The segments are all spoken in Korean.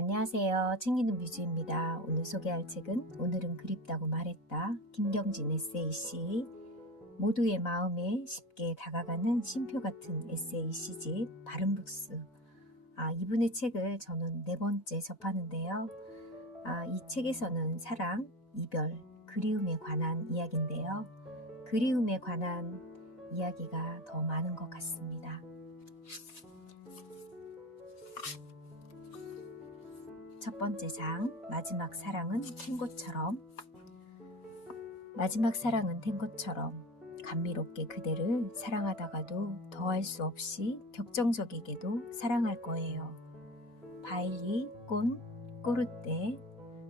안녕하세요. 챙기는 뮤즈입니다. 오늘 소개할 책은 오늘은 그립다고 말했다. 김경진 에세이시. 모두의 마음에 쉽게 다가가는 쉼표 같은 에세이 시집 바른북스. 이분의 책을 저는 4번째 접하는데요. 이 책에서는 사랑, 이별, 그리움에 관한 이야기인데요. 그리움에 관한 이야기가 더 많은 것 같습니다. 첫 번째 장, 마지막 사랑은 탱고처럼. 마지막 사랑은 탱고처럼 감미롭게 그대를 사랑하다가도 더할 수 없이 격정적이게도 사랑할 거예요. 바일리, 꼰, 꼬르떼,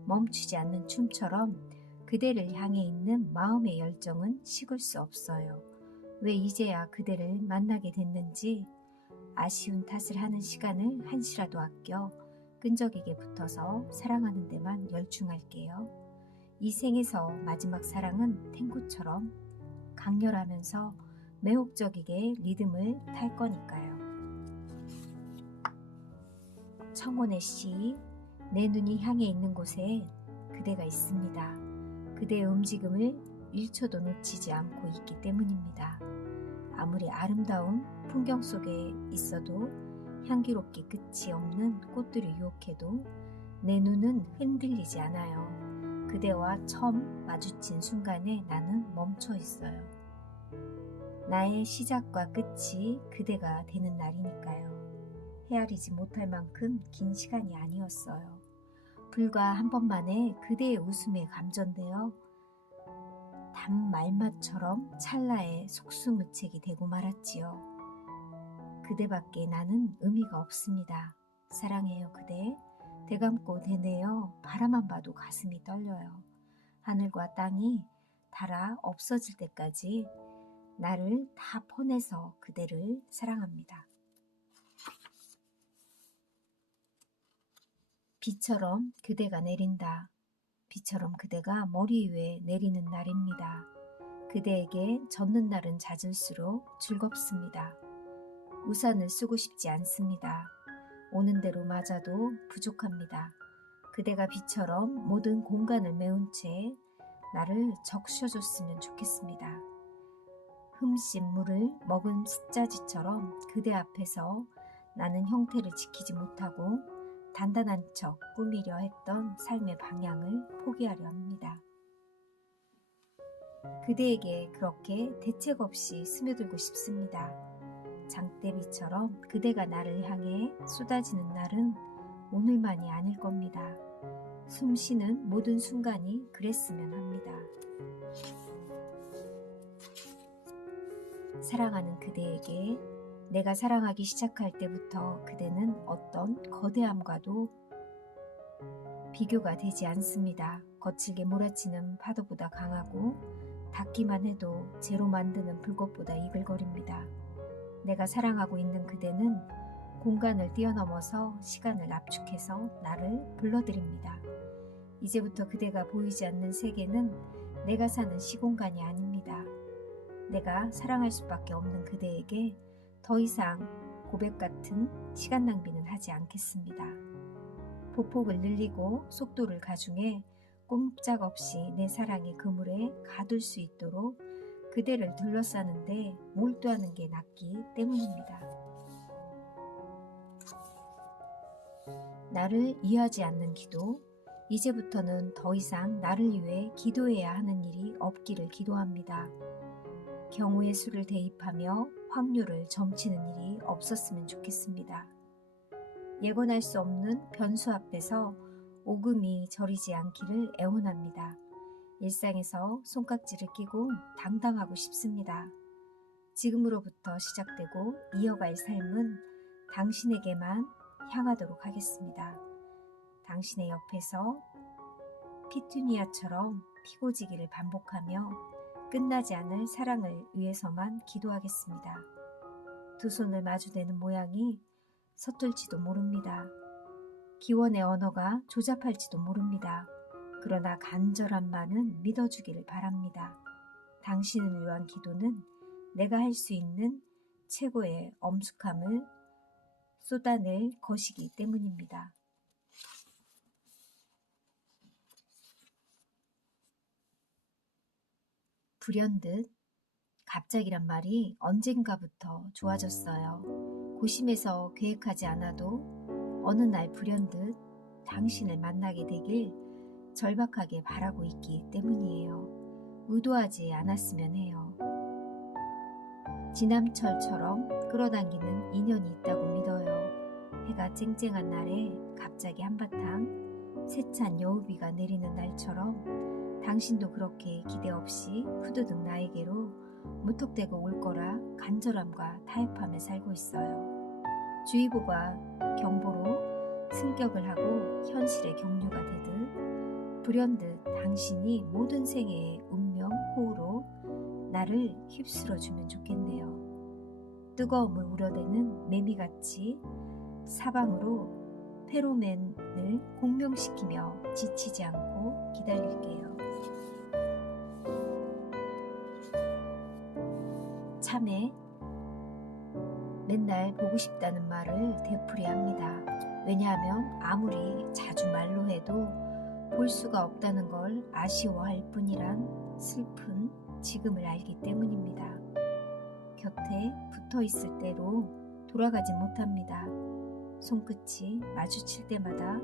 멈추지 않는 춤처럼 그대를 향해 있는 마음의 열정은 식을 수 없어요. 왜 이제야 그대를 만나게 됐는지 아쉬운 탓을 하는 시간을 한시라도 아껴 끈적이게 붙어서 사랑하는 데만 열중할게요. 이 생에서 마지막 사랑은 탱고처럼 강렬하면서 매혹적이게 리듬을 탈 거니까요. 청혼의 시, 내 눈이 향해 있는 곳에 그대가 있습니다. 그대의 움직임을 1초도 놓치지 않고 있기 때문입니다. 아무리 아름다운 풍경 속에 있어도 향기롭기 끝이 없는 꽃들이 유혹해도 내 눈은 흔들리지 않아요. 그대와 처음 마주친 순간에 나는 멈춰 있어요. 나의 시작과 끝이 그대가 되는 날이니까요. 헤아리지 못할 만큼 긴 시간이 아니었어요. 불과 한 번만에 그대의 웃음에 감전되어 단말맛처럼 찰나의 속수무책이 되고 말았지요. 그대밖에 나는 의미가 없습니다. 사랑해요 그대. 대감고 대내어 바라만 봐도 가슴이 떨려요. 하늘과 땅이 닳아 없어질 때까지 나를 다 퍼내서 그대를 사랑합니다. 비처럼 그대가 내린다. 비처럼 그대가 머리 위에 내리는 날입니다. 그대에게 젖는 날은 잦을수록 즐겁습니다. 우산을 쓰고 싶지 않습니다. 오는 대로 맞아도 부족합니다. 그대가 비처럼 모든 공간을 메운 채 나를 적셔줬으면 좋겠습니다. 흠씬 물을 먹은 숫자지처럼 그대 앞에서 나는 형태를 지키지 못하고 단단한 척 꾸미려 했던 삶의 방향을 포기하려 합니다. 그대에게 그렇게 대책 없이 스며들고 싶습니다. 장대비처럼 그대가 나를 향해 쏟아지는 날은 오늘만이 아닐 겁니다. 숨쉬는 모든 순간이 그랬으면 합니다. 사랑하는 그대에게 내가 사랑하기 시작할 때부터 그대는 어떤 거대함과도 비교가 되지 않습니다. 거칠게 몰아치는 파도보다 강하고 닿기만 해도 재로 만드는 불꽃보다 이글거립니다. 내가 사랑하고 있는 그대는 공간을 뛰어넘어서 시간을 압축해서 나를 불러들입니다. 이제부터 그대가 보이지 않는 세계는 내가 사는 시공간이 아닙니다. 내가 사랑할 수밖에 없는 그대에게 더 이상 고백 같은 시간 낭비는 하지 않겠습니다. 보폭을 늘리고 속도를 가중해 꼼짝없이 내 사랑의 그물에 가둘 수 있도록 그대를 둘러싸는데 몰두하는 게 낫기 때문입니다. 나를 이해하지 않는 기도, 이제부터는 더 이상 나를 위해 기도해야 하는 일이 없기를 기도합니다. 경우의 수를 대입하며 확률을 점치는 일이 없었으면 좋겠습니다. 예견할 수 없는 변수 앞에서 오금이 저리지 않기를 애원합니다. 일상에서 손깍지를 끼고 당당하고 싶습니다. 지금으로부터 시작되고 이어갈 삶은 당신에게만 향하도록 하겠습니다. 당신의 옆에서 피투니아처럼 피고지기를 반복하며 끝나지 않을 사랑을 위해서만 기도하겠습니다. 두 손을 마주대는 모양이 서툴지도 모릅니다. 기원의 언어가 조잡할지도 모릅니다. 그러나 간절함만은 믿어주기를 바랍니다. 당신을 위한 기도는 내가 할 수 있는 최고의 엄숙함을 쏟아낼 것이기 때문입니다. 불현듯 갑자기란 말이 언젠가부터 좋아졌어요. 고심해서 계획하지 않아도 어느 날 불현듯 당신을 만나게 되길 절박하게 바라고 있기 때문이에요. 의도하지 않았으면 해요. 지남철처럼 끌어당기는 인연이 있다고 믿어요. 해가 쨍쨍한 날에 갑자기 한바탕 세찬 여우비가 내리는 날처럼 당신도 그렇게 기대 없이 후두둑 나에게로 무턱대고 올 거라 간절함과 타협하며 살고 있어요. 주의보가 경보로 승격을 하고 현실의 경류가 되듯 불현듯 당신이 모든 생애의 운명 호우로 나를 휩쓸어주면 좋겠네요. 뜨거움을 우려대는 매미같이 사방으로 페로멘을 공명시키며 지치지 않고 기다릴게요. 참에 맨날 보고 싶다는 말을 되풀이합니다. 왜냐하면 아무리 자주 말로 해도 볼 수가 없다는 걸 아쉬워할 뿐이란 슬픈 지금을 알기 때문입니다. 곁에 붙어 있을 때로 돌아가지 못합니다. 손끝이 마주칠 때마다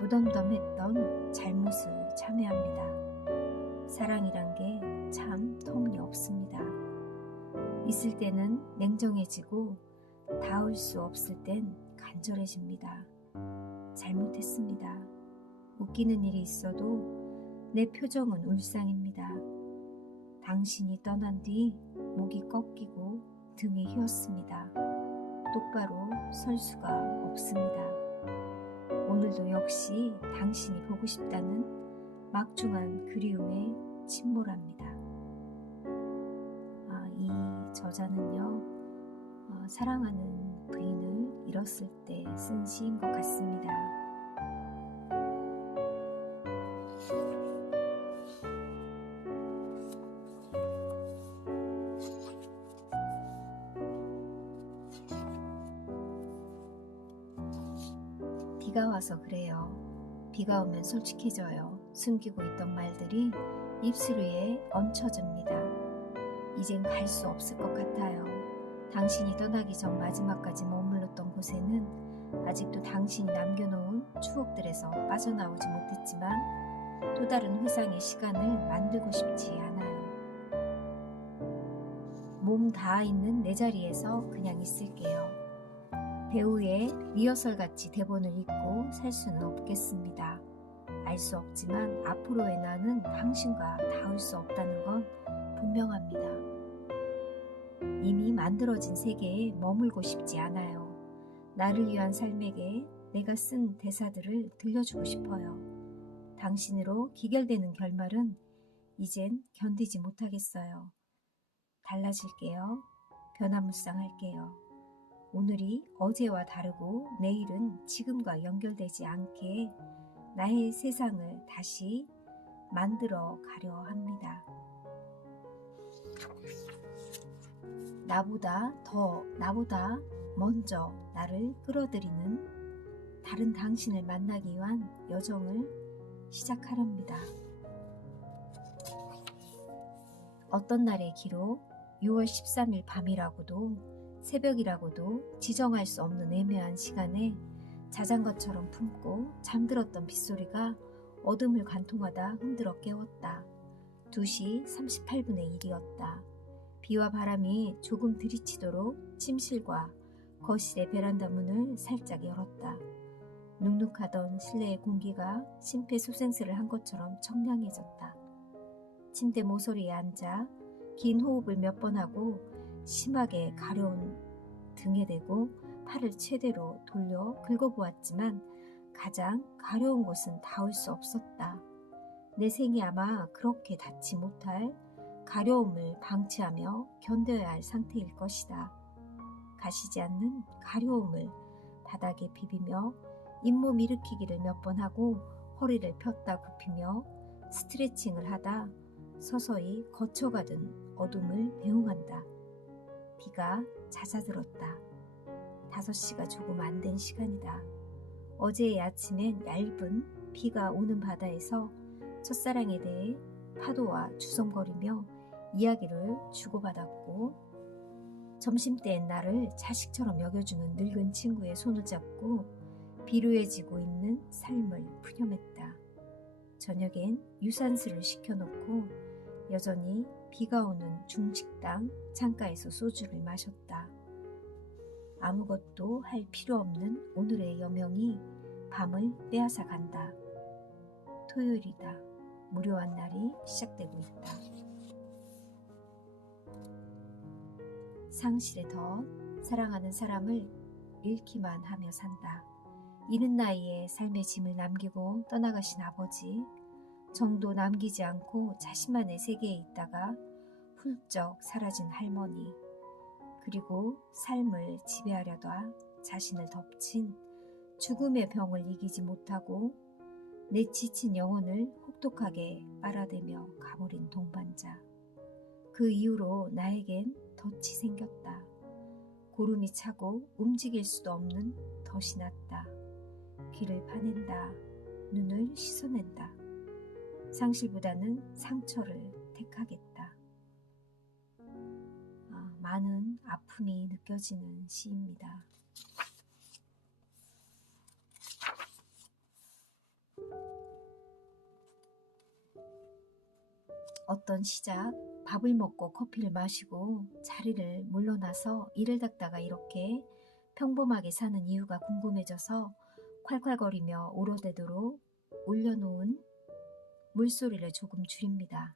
무덤덤했던 잘못을 참회합니다. 사랑이란 게 참 터무니없습니다. 있을 때는 냉정해지고 닿을 수 없을 땐 간절해집니다. 잘못했습니다. 웃기는 일이 있어도 내 표정은 울상입니다. 당신이 떠난 뒤 목이 꺾이고 등이 휘었습니다. 똑바로 설 수가 없습니다. 오늘도 역시 당신이 보고 싶다는 막중한 그리움에 침몰합니다. 이 저자는요, 사랑하는 부인을 잃었을 때 쓴 시인 것 같습니다. 비가 와서 그래요. 비가 오면 솔직해져요. 숨기고 있던 말들이 입술 위에 얹혀집니다. 이젠 갈 수 없을 것 같아요. 당신이 떠나기 전 마지막까지 머물렀던 곳에는 아직도 당신이 남겨놓은 추억들에서 빠져나오지 못했지만 또 다른 회상의 시간을 만들고 싶지 않아요. 몸 닿아 있는 내 자리에서 그냥 있을게요. 배우의 리허설같이 대본을 읽고 살 수는 없겠습니다. 알 수 없지만 앞으로의 나는 당신과 닿을 수 없다는 건 분명합니다. 이미 만들어진 세계에 머물고 싶지 않아요. 나를 위한 삶에게 내가 쓴 대사들을 들려주고 싶어요. 당신으로 기결되는 결말은 이젠 견디지 못하겠어요. 달라질게요. 변화무쌍할게요. 오늘이 어제와 다르고 내일은 지금과 연결되지 않게 나의 세상을 다시 만들어 가려 합니다. 나보다 먼저 나를 끌어들이는 다른 당신을 만나기 위한 여정을 시작하렵니다. 어떤 날의 기록 6월 13일 밤이라고도 새벽이라고도 지정할 수 없는 애매한 시간에 자전거처럼 품고 잠들었던 빗소리가 어둠을 관통하다 흔들어 깨웠다. 2시 38분의 일이었다. 비와 바람이 조금 들이치도록 침실과 거실의 베란다 문을 살짝 열었다. 눅눅하던 실내의 공기가 심폐소생술을 한 것처럼 청량해졌다. 침대 모서리에 앉아 긴 호흡을 몇 번 하고 심하게 가려운 등에 대고 팔을 최대로 돌려 긁어보았지만 가장 가려운 곳은 닿을 수 없었다. 내 생이 아마 그렇게 닿지 못할 가려움을 방치하며 견뎌야 할 상태일 것이다. 가시지 않는 가려움을 바닥에 비비며 잇몸 일으키기를 몇 번 하고 허리를 폈다 굽히며 스트레칭을 하다 서서히 거쳐가던 어둠을 배웅한다. 비가 잦아들었다. 5시가 조금 안 된 시간이다. 어제의 아침엔 얇은 비가 오는 바다에서 첫사랑에 대해 파도와 주섬거리며 이야기를 주고받았고 점심때엔 나를 자식처럼 여겨주는 늙은 친구의 손을 잡고 비루해지고 있는 삶을 푸념했다. 저녁엔 유산슬을 시켜놓고 여전히 비가 오는 중식당 창가에서 소주를 마셨다. 아무것도 할 필요 없는 오늘의 여명이 밤을 빼앗아 간다. 토요일이다. 무료한 날이 시작되고 있다. 상실의 덫, 사랑하는 사람을 잃기만 하며 산다. 이른 나이에 삶의 짐을 남기고 떠나가신 아버지, 정도 남기지 않고 자신만의 세계에 있다가 훌쩍 사라진 할머니, 그리고 삶을 지배하려다 자신을 덮친 죽음의 병을 이기지 못하고 내 지친 영혼을 혹독하게 빨아대며 가버린 동반자. 그 이후로 나에겐 덫이 생겼다. 고름이 차고 움직일 수도 없는 덫이 났다. 귀를 파낸다. 눈을 씻어낸다. 상실보다는 상처를 택하겠다. 많은 아픔이 느껴지는 시입니다. 어떤 시작, 밥을 먹고 커피를 마시고 자리를 물러나서 이를 닦다가 이렇게 평범하게 사는 이유가 궁금해져서 콸콸거리며 오로되도록 올려놓은 물소리를 조금 줄입니다.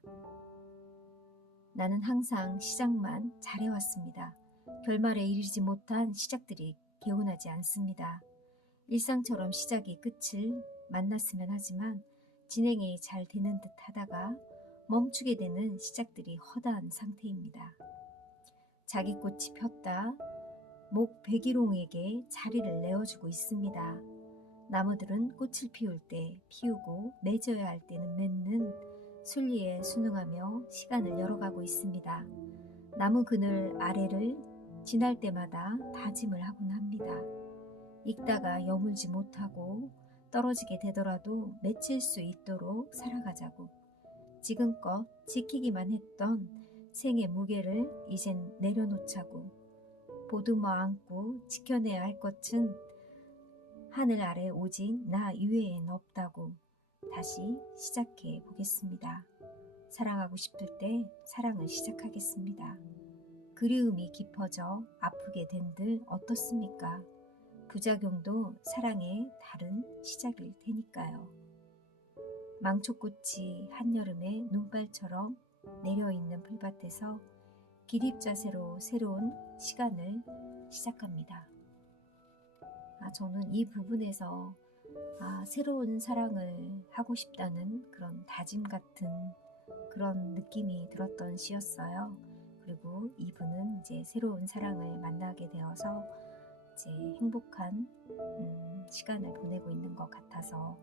나는 항상 시작만 잘해왔습니다. 결말에 이르지 못한 시작들이 개운하지 않습니다. 일상처럼 시작이 끝을 만났으면 하지만 진행이 잘 되는 듯 하다가 멈추게 되는 시작들이 허다한 상태입니다. 자기 꽃이 폈다. 목 백일홍에게 자리를 내어주고 있습니다. 나무들은 꽃을 피울 때 피우고 맺어야 할 때는 맺는 순리에 순응하며 시간을 열어가고 있습니다. 나무 그늘 아래를 지날 때마다 다짐을 하곤 합니다. 읽다가 여물지 못하고 떨어지게 되더라도 맺힐 수 있도록 살아가자고. 지금껏 지키기만 했던 생의 무게를 이젠 내려놓자고. 보듬어 안고 지켜내야 할 것은 하늘 아래 오직 나 이외엔 없다고. 다시 시작해 보겠습니다. 사랑하고 싶을 때 사랑을 시작하겠습니다. 그리움이 깊어져 아프게 된들 어떻습니까? 부작용도 사랑의 다른 시작일 테니까요. 망초꽃이 한여름의 눈발처럼 내려있는 풀밭에서 기립자세로 새로운 시간을 시작합니다. 저는 이 부분에서 새로운 사랑을 하고 싶다는 그런 다짐 같은 그런 느낌이 들었던 시였어요. 그리고 이분은 이제 새로운 사랑을 만나게 되어서 이제 행복한 시간을 보내고 있는 것 같아서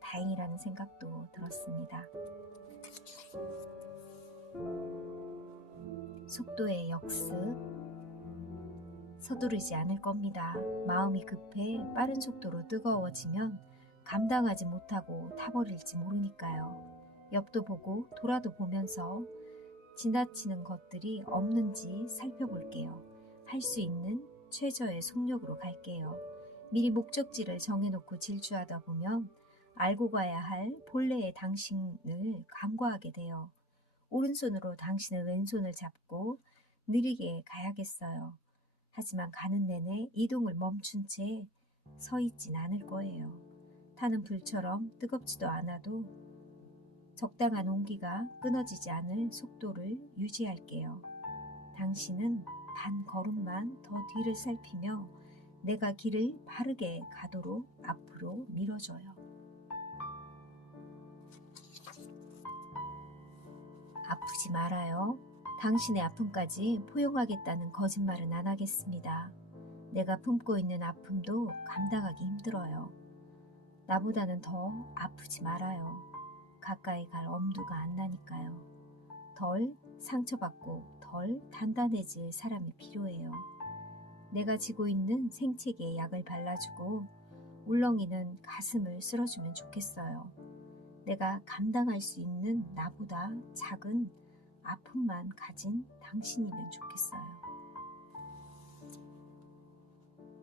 다행이라는 생각도 들었습니다. 속도의 역습. 서두르지 않을 겁니다. 마음이 급해 빠른 속도로 뜨거워지면 감당하지 못하고 타버릴지 모르니까요. 옆도 보고 돌아도 보면서 지나치는 것들이 없는지 살펴볼게요. 할 수 있는 최저의 속력으로 갈게요. 미리 목적지를 정해놓고 질주하다 보면 알고 가야 할 본래의 당신을 간과하게 돼요. 오른손으로 당신의 왼손을 잡고 느리게 가야겠어요. 하지만 가는 내내 이동을 멈춘 채 서 있진 않을 거예요. 타는 불처럼 뜨겁지도 않아도 적당한 온기가 끊어지지 않을 속도를 유지할게요. 당신은 반 걸음만 더 뒤를 살피며 내가 길을 바르게 가도록 앞으로 밀어줘요. 아프지 말아요. 당신의 아픔까지 포용하겠다는 거짓말은 안 하겠습니다. 내가 품고 있는 아픔도 감당하기 힘들어요. 나보다는 더 아프지 말아요. 가까이 갈 엄두가 안 나니까요. 덜 상처받고 덜 단단해질 사람이 필요해요. 내가 지고 있는 생채기에 약을 발라주고 울렁이는 가슴을 쓸어주면 좋겠어요. 내가 감당할 수 있는 나보다 작은 아픔만 가진 당신이면 좋겠어요.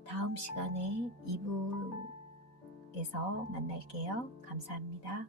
다음 시간에 2부에서 만날게요. 감사합니다.